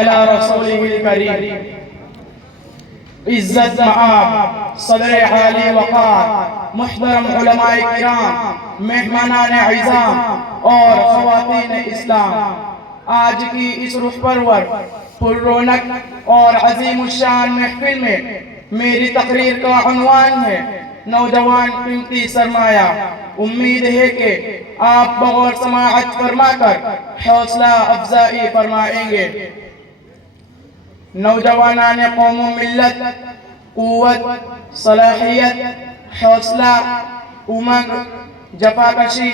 علی رسولہ الکریم. عزت مآب، صدر عالی وقار، محترم علماء کرام، مہمانان عظام اور خواتین اسلام، آج کی اس روح پرور، پر رونق اور عظیم الشان محفل میں میری تقریر کا عنوان ہے نوجوان قیمتی سرمایہ. امید ہے کہ آپ بغور سماعت فرما کر حوصلہ افزائی فرمائیں گے. نوجوانان قوم و ملت قوت، صلاحیت، حوصلہ، امنگ، جفاکشی،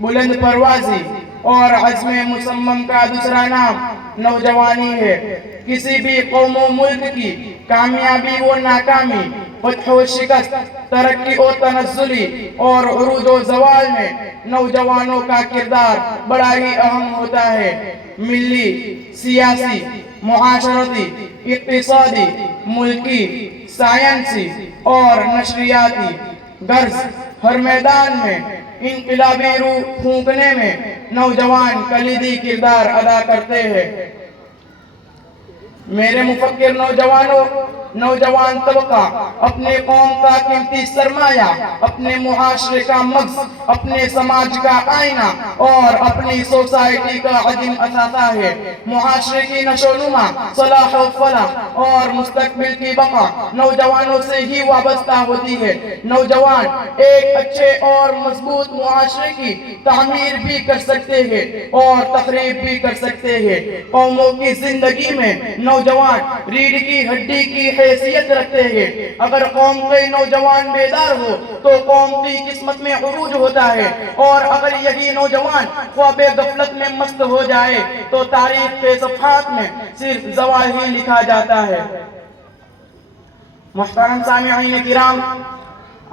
بلند پروازی اور عزم مصمم کا دوسرا نام نوجوانی ہے. کسی بھی قوم و ملک کی کامیابی و ناکامی، فتح و شکست، ترقی و تنزلی اور عروج و زوال میں نوجوانوں کا کردار بڑا ہی اہم ہوتا ہے. ملی، سیاسی، معاشرتی، اقتصادی، ملکی، سائنسی اور نشریاتی غرض ہر میدان میں انقلابی روح پھونکنے میں نوجوان کلیدی کردار ادا کرتے ہیں. میرے مفکر نوجوانوں، نوجوان طبقہ اپنے قوم کا قیمتی سرمایہ، اپنے معاشرے کا مغز، اپنے سماج کا آئینہ اور اپنی سوسائٹی کا عظیم اثاثہ ہے. معاشرے کی نشو و نما، صلاح و فلاح اور مستقبل کی بقا نوجوانوں سے ہی وابستہ ہوتی ہے. نوجوان ایک اچھے اور مضبوط معاشرے کی تعمیر بھی کر سکتے ہیں اور تخریب بھی کر سکتے ہیں. قوموں کی زندگی میں نوجوان ریڑھ کی ہڈی کی حیثیت رکھتے ہیں. اگر قوم کے نوجوان بیدار ہو تو قوم کی قسمت میں عروج ہوتا ہے، اور اگر یہی نوجوان خواب غفلت میں مست ہو جائے تو تاریخ کے صفحات میں صرف زوال ہی لکھا جاتا ہے. محترم سامعین کرام،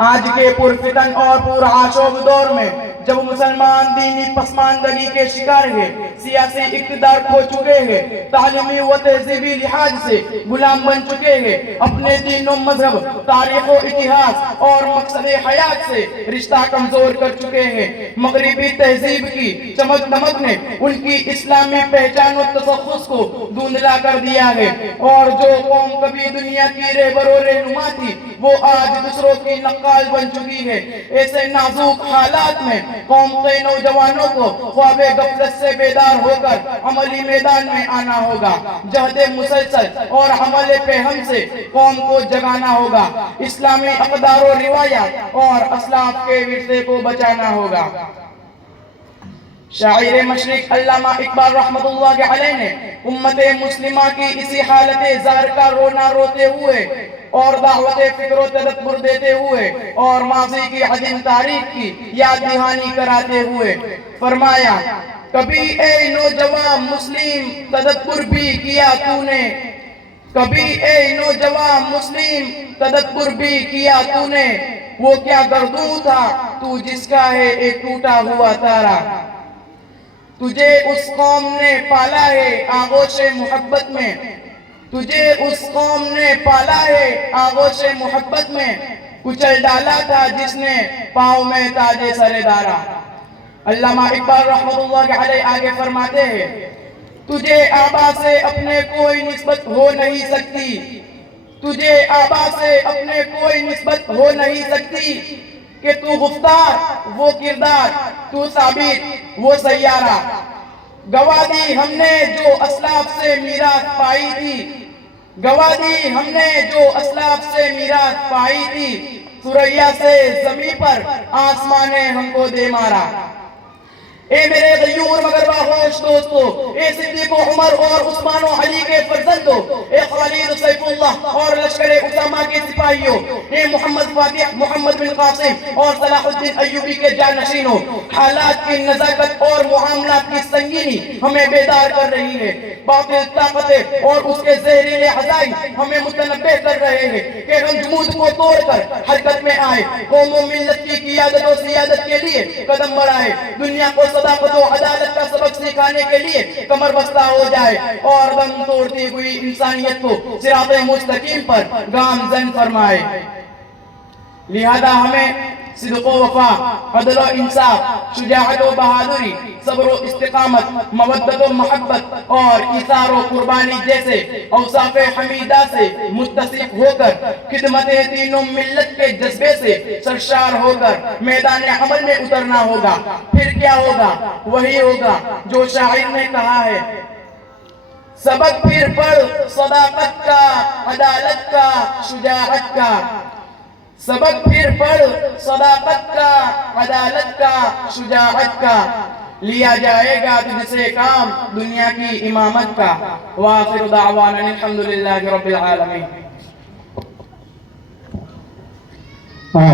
آج کے پرفتن اور پرآشوب دور میں جب مسلمان دینی پسماندگی کے شکار ہیں، سیاسی اقتدار کھو چکے ہیں، تعلیمی و تہذیبی لحاظ سے غلام بن چکے ہیں، اپنے دین و مذہب، تاریخ و اتہاس اور مقصد حیات سے رشتہ کمزور کر چکے ہیں، مغربی تہذیب کی چمک دمک نے ان کی اسلامی پہچان و تشخص کو دھندلا کر دیا ہے، اور جو قوم کبھی دنیا کی رہبر و رہنما تھی وہ آج دوسروں کی نقال بن چکی ہے. ایسے نازک حالات میں قوم کے نوجوانوں کو خواب غفلت سے بیدار ہو کر عملی میدان میں آنا ہوگا. جہد مسلسل اور عمل پہم سے قوم کو جگانا ہوگا. اسلامی اقدار و روایات اور اسلاف کے ورثے کو بچانا ہوگا. شاعر مشرق علامہ اقبال رحمت اللہ علیہ نے امت مسلمہ کی اسی حالت زار کا رونا روتے ہوئے اور دعوت فکر و تدبر دیتے ہوئے اور ماضی کی عظیم تاریخ کی یاد دہانی کراتے ہوئے فرمایا، کبھی اے نوجوان مسلم تدبر بھی کیا تو نے، کبھی اے نوجوان مسلم تدبر بھی کیا تو نے، وہ کیا گردوں تھا تو جس کا ہے ایک ٹوٹا ہوا تارا. تجھے اس قوم نے پالا ہے آغوش محبت میں، تجھے اس قوم نے پالا ہے آغوش محبت میں، کچل ڈالا تھا جس نے پاؤں میں تاج سر دارا. علامہ اقبال رحمت اللہ علیہ آگے فرماتے ہیں، تجھے آبا سے اپنے کوئی نسبت ہو نہیں سکتی، تجھے آبا سے اپنے کوئی نسبت ہو نہیں سکتی، کہ تو گفتار وہ کردار، تو ثابت وہ سیارہ. گواہ دی ہم نے جو اسلاف سے میراث پائی تھی، گواہ دی ہم نے جو اسلاف سے میراث پائی تھی، ثریا سے زمین پر آسمان نے ہم کو دے مارا. اے میرے غیور مگر باہوش دوستو، اے صدیق و عمر اور عثمان و علی کے فرزندو، اے خالد سیف اللہ اور لشکر اسامہ کے سپاہیوں، اے محمد فاتح، محمد بن قاسم اور صلاح الدین ایوبی کے جانشینوں، حالات کی نزاکت اور معاملات کی سنگینی ہمیں بیدار کر رہی ہے. باطل طاقتیں اور اس کے زہریلے عزائم ہمیں متنبہ کر رہے ہیں کہ ہم جمود کو توڑ کر حرکت میں آئے، قوم و ملت کی قیادت و سیادت کے لیے قدم بڑھائے، دنیا کو صداقت و عدالت کا سبق سکھانے کے لیے کمر بستہ ہو جائے، اور دم توڑتی ہوئی انسانیت کو صراط مستقیم پر گامزن فرمائے. لہذا ہمیں صدق و وفا، عدل و انصاف، شجاعت و بہادری، صبر و استقامت، مودت و محبت اور ایثار و قربانی جیسے اوصاف حمیدہ سے متصف ہو کر خدمت تینوں ملت کے جذبے سے سرشار ہو کر میدان عمل میں اترنا ہوگا۔ پھر کیا ہوگا؟ وہی ہوگا جو شاعر نے کہا ہے، سبق پھر پڑھ صداقت کا، عدالت کا، شجاعت کا، سبق پھر پڑھ صداقت کا، عدالت کا، شجاعت کا، لیا جائے گا تجھ سے کام دنیا کی امامت کا۔ وآخر دعوانا الحمدللہ رب العالمین۔